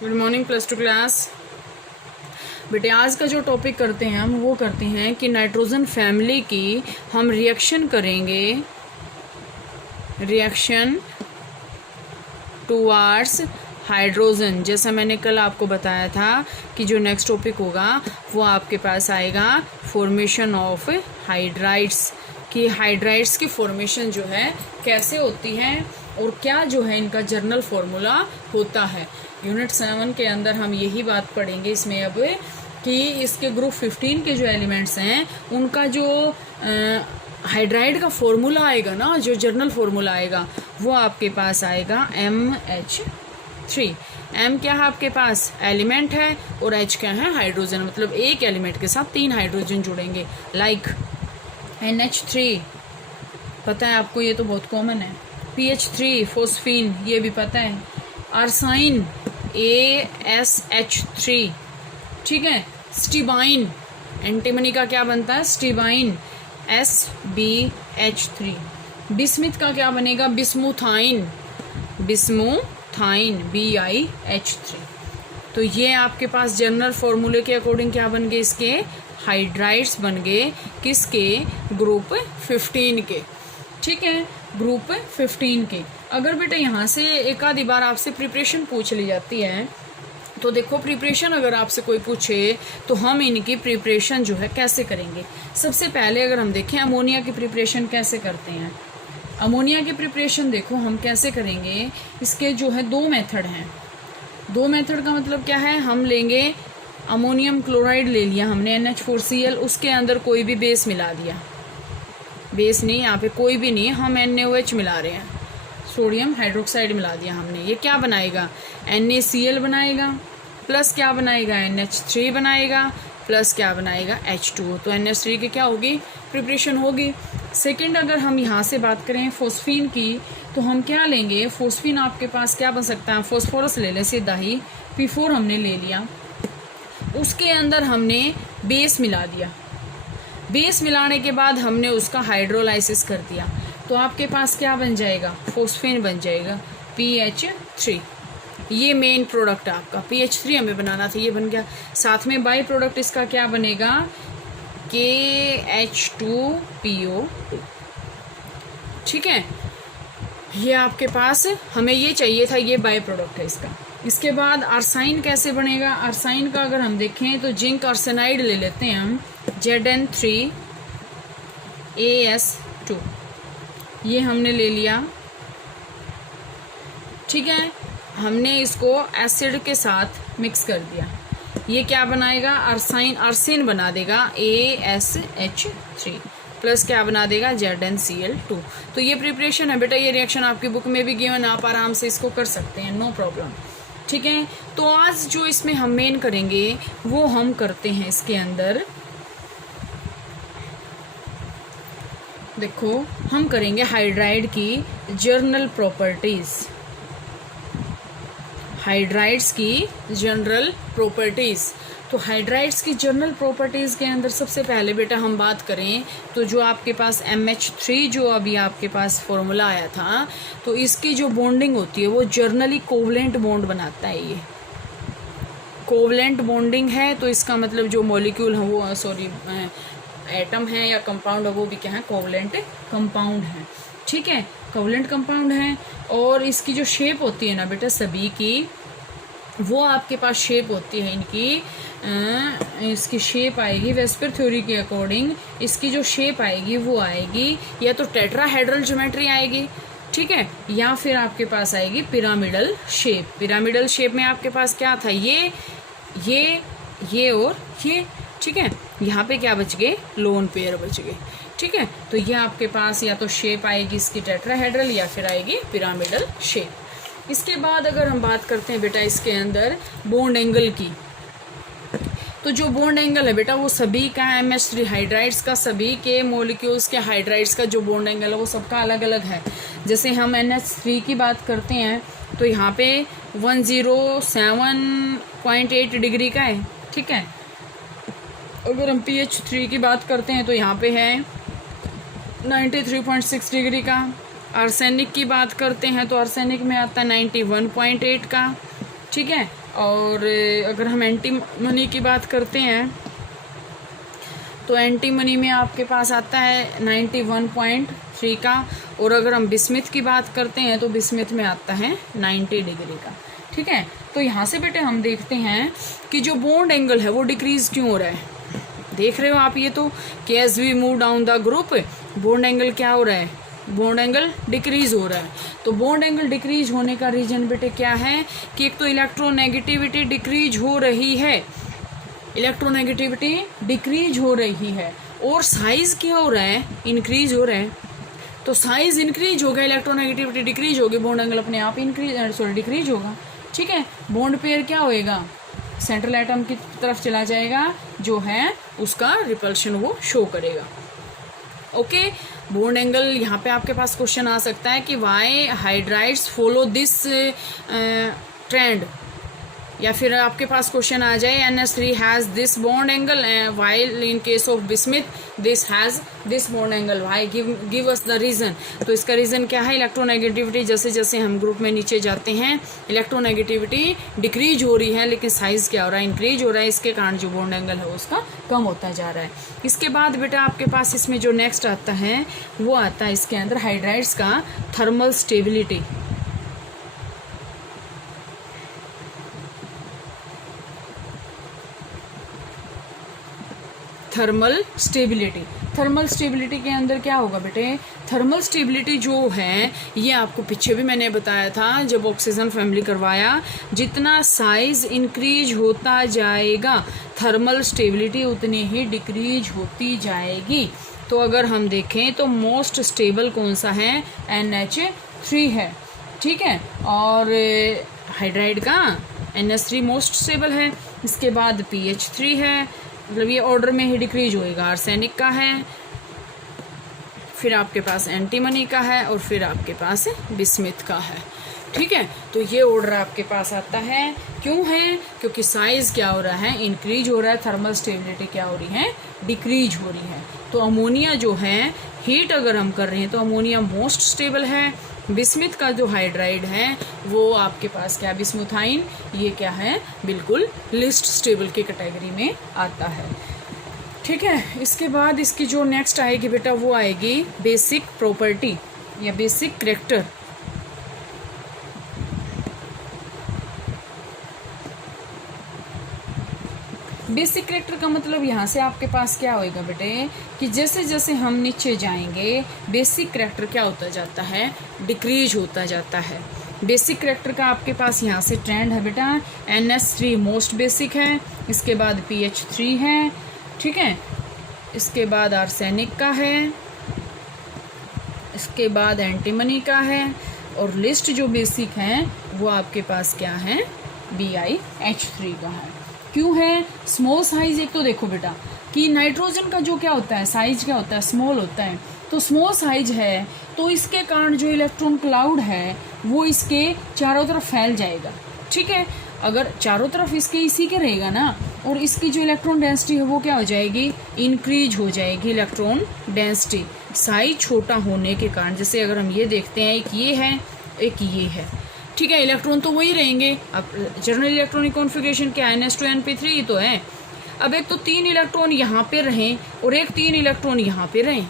Good morning plus two class. बेटे आज का जो टॉपिक करते हैं हम वो करते हैं कि नाइट्रोजन फैमिली की हम रिएक्शन करेंगे, रिएक्शन टुवार्ड्स हाइड्रोजन। जैसा मैंने कल आपको बताया था कि जो नेक्स्ट टॉपिक होगा वो आपके पास आएगा फॉर्मेशन ऑफ हाइड्राइड्स, कि हाइड्राइड्स की फॉर्मेशन जो है कैसे होती है और क्या जो है इनका जर्नल फॉर्मूला होता है। यूनिट 7 के अंदर हम यही बात पढ़ेंगे इसमें अब कि इसके ग्रुप 15 के जो एलिमेंट्स हैं उनका जो हाइड्राइड का फॉर्मूला आएगा ना, जो जर्नल फॉर्मूला आएगा वो आपके पास आएगा MH3। M क्या है आपके पास एलिमेंट है और H क्या है हाइड्रोजन, मतलब एक एलिमेंट के साथ 3 हाइड्रोजन जुड़ेंगे। लाइक NH3 पता है आपको, ये तो बहुत कॉमन है। PH3 फोस्फीन ये भी पता है। आर्साइन ASH3, ठीक है। स्टीबाइन एंटीमनी का क्या बनता है स्टीबाइन SbH3। बिस्मिथ का क्या बनेगा बिस्मुथाइन BiH3। तो ये आपके पास जनरल फॉर्मूले के अकॉर्डिंग क्या बन गए, इसके हाइड्राइड्स बन गए, किसके ग्रुप 15 के, ठीक है, ग्रुप 15 के। अगर बेटा यहाँ से एक आधी बार आपसे प्रिपरेशन पूछ ली जाती है तो देखो प्रिपरेशन अगर आपसे कोई पूछे तो हम इनकी प्रिपरेशन जो है कैसे करेंगे। सबसे पहले अगर हम देखें अमोनिया की प्रिपरेशन कैसे करते हैं, अमोनिया की प्रिपरेशन देखो हम कैसे करेंगे। इसके जो है 2 मेथड हैं। 2 मेथड का मतलब क्या है, हम लेंगे अमोनियम क्लोराइड ले लिया हमने NH4Cl, उसके अंदर कोई भी बेस मिला दिया, बेस नहीं यहाँ पे कोई भी नहीं है, हम NaOH मिला रहे हैं, सोडियम हाइड्रोक्साइड मिला दिया हमने। ये क्या बनाएगा NaCl बनाएगा, प्लस क्या बनाएगा NH3 बनाएगा, प्लस क्या बनाएगा H2। तो NH3 की क्या होगी प्रिपरेशन होगी। सेकंड अगर हम यहाँ से बात करें फोस्फीन की तो हम क्या लेंगे, फोस्फीन आपके पास क्या बन सकता है, फोस्फोरस ले लें सीधा ही, P4 हमने ले लिया, उसके अंदर हमने बेस मिला दिया, बेस मिलाने के बाद हमने उसका हाइड्रोलाइसिस कर दिया, तो आपके पास क्या बन जाएगा फोस्फेन बन जाएगा PH3। ये मेन प्रोडक्ट आपका PH3 हमें बनाना था, ये बन गया। साथ में बाई प्रोडक्ट इसका क्या बनेगा KH2PO2, ठीक है। ये आपके पास हमें ये चाहिए था, ये बाई प्रोडक्ट है इसका। इसके बाद आर्साइन कैसे बनेगा, आर्साइन का अगर हम देखें तो जिंक आर्सेनाइड ले लेते हैं हम Zn3AS2, ये हमने ले लिया, ठीक है। हमने इसको एसिड के साथ मिक्स कर दिया, ये क्या बनाएगा आर्साइन, आर्सेन बना देगा ASH3, प्लस क्या बना देगा ZnCl2। तो ये प्रिपरेशन है बेटा, ये रिएक्शन आपकी बुक में भी गिवन, आप आराम से इसको कर सकते हैं, नो प्रॉब्लम, ठीक है। तो आज जो इसमें हम मेन करेंगे वो हम करते हैं इसके अंदर, देखो हम करेंगे हाइड्राइड की जर्नल प्रॉपर्टीज, हाइड्राइड्स की जनरल प्रॉपर्टीज। तो हाइड्राइड्स की जनरल प्रॉपर्टीज के अंदर सबसे पहले बेटा हम बात करें तो जो आपके पास MH3 जो अभी आपके पास फॉर्मूला आया था, तो इसकी जो बॉन्डिंग होती है वो जर्नली कोवलेंट बॉन्ड बनाता है। ये कोवलेंट बॉन्डिंग है तो इसका मतलब जो मॉलिक्यूल है वो एटम है या कंपाउंड है वो भी क्या है कोवलेंट कंपाउंड है, ठीक है, कोवलेंट कंपाउंड है। और इसकी जो शेप होती है ना बेटा सभी की, वो आपके पास शेप होती है इनकी, इसकी शेप आएगी वेस्पर थ्योरी के अकॉर्डिंग, इसकी जो शेप आएगी वो आएगी या तो टेट्राहेड्रल ज्योमेट्री आएगी, ठीक है, या फिर आपके पास आएगी पिरामिडल शेप। पिरामिडल शेप में आपके पास क्या था ये और ये, ठीक है। यहाँ पे क्या बच गए लोन पेयर बच गए, ठीक है। तो ये आपके पास या तो शेप आएगी इसकी टेट्राहेड्रल या फिर आएगी पिरामिडल शेप। इसके बाद अगर हम बात करते हैं बेटा इसके अंदर बॉन्ड एंगल की, तो जो बॉन्ड एंगल है बेटा वो सभी का MH3 हाइड्राइड्स का, सभी के मॉलिक्यूल्स के हाइड्राइड्स का जो बॉन्ड एंगल है वो सबका अलग अलग है। जैसे हम NH3 की बात करते हैं तो यहाँ पे 107.8 डिग्री का है, ठीक है। अगर हम PH3 की बात करते हैं तो यहाँ पे है 93.6 डिग्री का। आर्सेनिक की बात करते हैं तो आर्सेनिक में आता है 91.8 का, ठीक है। और अगर हम एंटीमनी की बात करते हैं तो एंटीमनी में आपके पास आता है 91.3 का, और अगर हम बिस्मिथ की बात करते हैं तो बिस्मिथ में आता है 90 डिग्री का। ठीक है, तो यहाँ से बेटे हम देखते हैं कि जो बॉन्ड एंगल है वो डिक्रीज क्यों हो रहा है। देख रहे हो आप ये तो कि as we move down the group bond angle क्या हो रहा है, बॉन्ड एंगल डिक्रीज हो रहा है। तो बॉन्ड एंगल डिक्रीज होने का रीजन बेटे क्या है कि एक तो इलेक्ट्रोनेगेटिविटी डिक्रीज हो रही है, इलेक्ट्रोनेगेटिविटी डिक्रीज हो रही है, और साइज क्या हो रहा है, इंक्रीज हो रहा है। तो साइज इंक्रीज होगा, इलेक्ट्रोनेगेटिविटी डिक्रीज होगी, बॉन्ड एंगल अपने आप डिक्रीज होगा। ठीक है, बॉन्ड पेयर क्या होएगा, सेंट्रल एटम की तरफ चला जाएगा, जो है उसका रिपल्शन वो शो करेगा। ओके, बॉन्ड एंगल यहाँ पे आपके पास क्वेश्चन आ सकता है कि why hydrides follow this trend, या फिर आपके पास क्वेश्चन आ जाए NH3 has this bond angle while in case of bismuth this has this bond angle, why give us the reason. तो इसका रीजन क्या है, इलेक्ट्रोनेगेटिविटी जैसे जैसे हम ग्रुप में नीचे जाते हैं इलेक्ट्रोनेगेटिविटी डिक्रीज हो रही है, लेकिन साइज क्या हो रहा है, इंक्रीज हो रहा है, इसके कारण जो बॉन्ड एंगल है उसका कम होता जा रहा है। इसके बाद बेटा आपके पास इसमें जो नेक्स्ट आता है वो आता है इसके अंदर हाइड्राइड्स का thermal stability. Thermal stability, thermal stability के अंदर क्या होगा बेटे, थर्मल स्टेबिलिटी जो है ये आपको पीछे भी मैंने बताया था जब ऑक्सीजन फैमिली करवाया, जितना साइज इंक्रीज होता जाएगा थर्मल स्टेबिलिटी उतनी ही डिक्रीज होती जाएगी। तो अगर हम देखें तो मोस्ट स्टेबल कौन सा है, NH3 है। ठीक है, और हाइड्राइड का NH3 मोस्ट स्टेबल है, इसके बाद PH3 है, मतलब ये ऑर्डर में ही डिक्रीज होएगा। आर्सेनिक का है, फिर आपके पास एंटीमनी का है, और फिर आपके पास बिस्मिथ का है। ठीक है, तो ये ऑर्डर आपके पास आता है। क्यों है, क्योंकि साइज क्या हो रहा है, इंक्रीज हो रहा है, थर्मल स्टेबिलिटी क्या हो रही है, डिक्रीज हो रही है। तो अमोनिया जो है, हीट अगर हम कर रहे हैं तो अमोनिया मोस्ट स्टेबल है। बिस्मिथ का जो हाइड्राइड है वो आपके पास क्या, बिस्मुथाइन, ये क्या है, बिल्कुल लिस्ट स्टेबल की कैटेगरी में आता है। ठीक है, इसके बाद इसकी जो नेक्स्ट आएगी बेटा वो आएगी बेसिक प्रॉपर्टी या बेसिक कैरेक्टर। बेसिक कैरेक्टर का मतलब यहाँ से आपके पास क्या होएगा बेटे कि जैसे जैसे हम नीचे जाएंगे बेसिक कैरेक्टर क्या होता जाता है, डिक्रीज होता जाता है। बेसिक कैरेक्टर का आपके पास यहाँ से ट्रेंड है बेटा, NH3 मोस्ट बेसिक है, इसके बाद PH3 है। ठीक है, इसके बाद आर्सेनिक का है, इसके बाद एंटीमनी का है, और लिस्ट जो बेसिक है वो आपके पास क्या है, BiH3 का है। क्यों है, स्मॉल साइज। एक तो देखो बेटा कि नाइट्रोजन का जो क्या होता है, साइज क्या होता है, स्मॉल होता है। तो स्मॉल साइज है तो इसके कारण जो इलेक्ट्रॉन क्लाउड है वो इसके चारों तरफ फैल जाएगा। ठीक है, अगर चारों तरफ इसके इसी के रहेगा ना, और इसकी जो इलेक्ट्रॉन डेंसिटी है वो क्या हो जाएगी, इंक्रीज हो जाएगी इलेक्ट्रॉन डेंसिटी, साइज छोटा होने के कारण। जैसे अगर हम ये देखते हैं, एक ये है, एक ये है। ठीक है, इलेक्ट्रॉन तो वही रहेंगे। अब जनरल इलेक्ट्रॉनिक कॉन्फ़िगरेशन क्या है, NH2 NP3 तो है। अब एक तो 3 इलेक्ट्रॉन यहाँ पे रहें और एक 3 इलेक्ट्रॉन यहाँ पे रहें।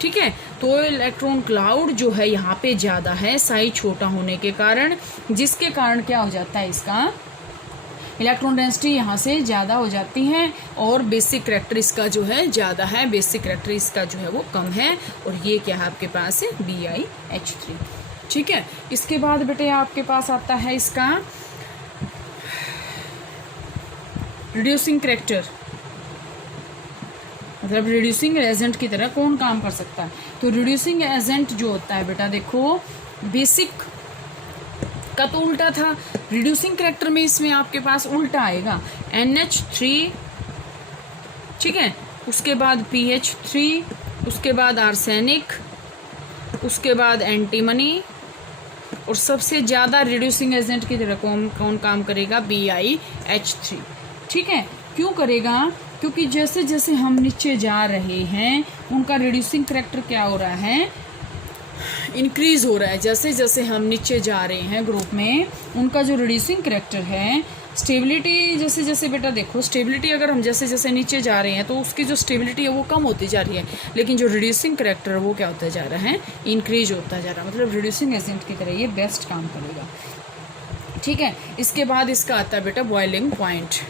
ठीक है, तो इलेक्ट्रॉन क्लाउड जो है यहाँ पे ज़्यादा है साइज छोटा होने के कारण, जिसके कारण क्या हो जाता है, इसका इलेक्ट्रॉन डेंसिटी यहाँ से ज़्यादा हो जाती है, और बेसिक कैरेक्टर इसका जो है ज़्यादा है, बेसिक कैरेक्टर इसका जो है वो कम है। और ये क्या है आपके पास, BiH3। ठीक है, इसके बाद बेटे आपके पास आता है इसका रिड्यूसिंग कैरेक्टर, मतलब रिड्यूसिंग एजेंट की तरह कौन काम कर सकता है। तो रिड्यूसिंग एजेंट जो होता है बेटा, देखो बेसिक का तो उल्टा था, रिड्यूसिंग कैरेक्टर में इसमें आपके पास उल्टा आएगा, NH3, ठीक है, उसके बाद PH3, उसके बाद आर्सेनिक, उसके बाद एंटीमनी, और सबसे ज़्यादा रिड्यूसिंग एजेंट की तरह कौन काम करेगा, BiH3। ठीक है, क्यों करेगा, क्योंकि जैसे जैसे हम नीचे जा रहे हैं उनका रिड्यूसिंग कैरेक्टर क्या हो रहा है, इंक्रीज हो रहा है। जैसे जैसे हम नीचे जा रहे हैं ग्रुप में, उनका जो रिड्यूसिंग कैरेक्टर है स्टेबिलिटी जैसे जैसे बेटा देखो, स्टेबिलिटी अगर हम जैसे जैसे नीचे जा रहे हैं तो उसकी जो स्टेबिलिटी है वो कम होती जा रही है, लेकिन जो रिड्यूसिंग करेक्टर है वो क्या होता जा रहा है, इंक्रीज होता जा रहा है। मतलब रिड्यूसिंग एजेंट की तरह ये बेस्ट काम करेगा। ठीक है, इसके बाद इसका आता है बेटा बॉइलिंग पॉइंट।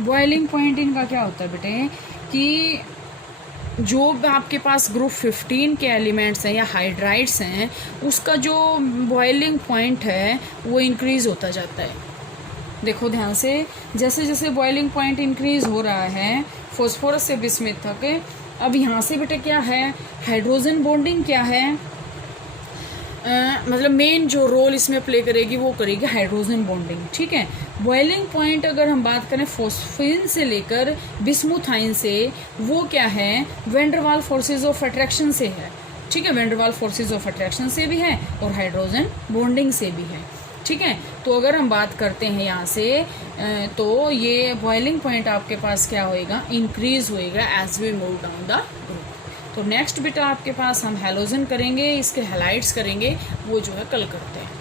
बॉइलिंग पॉइंट इनका क्या होता है बेटे कि जो आपके पास ग्रुप 15 के एलिमेंट्स हैं या हाइड्राइड्स हैं, उसका जो बॉइलिंग पॉइंट है वो इंक्रीज होता जाता है। देखो ध्यान से, जैसे जैसे बॉइलिंग पॉइंट इंक्रीज हो रहा है फॉस्फोरस से बिस्मिथ तक, अब यहाँ से बेटा क्या है, हाइड्रोजन बॉन्डिंग क्या है, मतलब मेन जो रोल इसमें प्ले करेगी वो करेगी हाइड्रोजन बॉन्डिंग। ठीक है, बॉइलिंग पॉइंट अगर हम बात करें फॉस्फिन से लेकर बिस्मुथाइन से, वो क्या है, वैन डर वाल फोर्सेज ऑफ अट्रैक्शन से है। ठीक है, वैन डर वाल फोर्सेज ऑफ अट्रैक्शन से भी है और हाइड्रोजन बॉन्डिंग से भी है। ठीक है, तो अगर हम बात करते हैं यहाँ से तो ये बॉइलिंग पॉइंट आपके पास क्या होएगा, इंक्रीज होएगा as we move down the group. तो नेक्स्ट बेटा आपके पास हम हैलोजन करेंगे, इसके हैलाइड्स करेंगे, वो जो है कल करते हैं।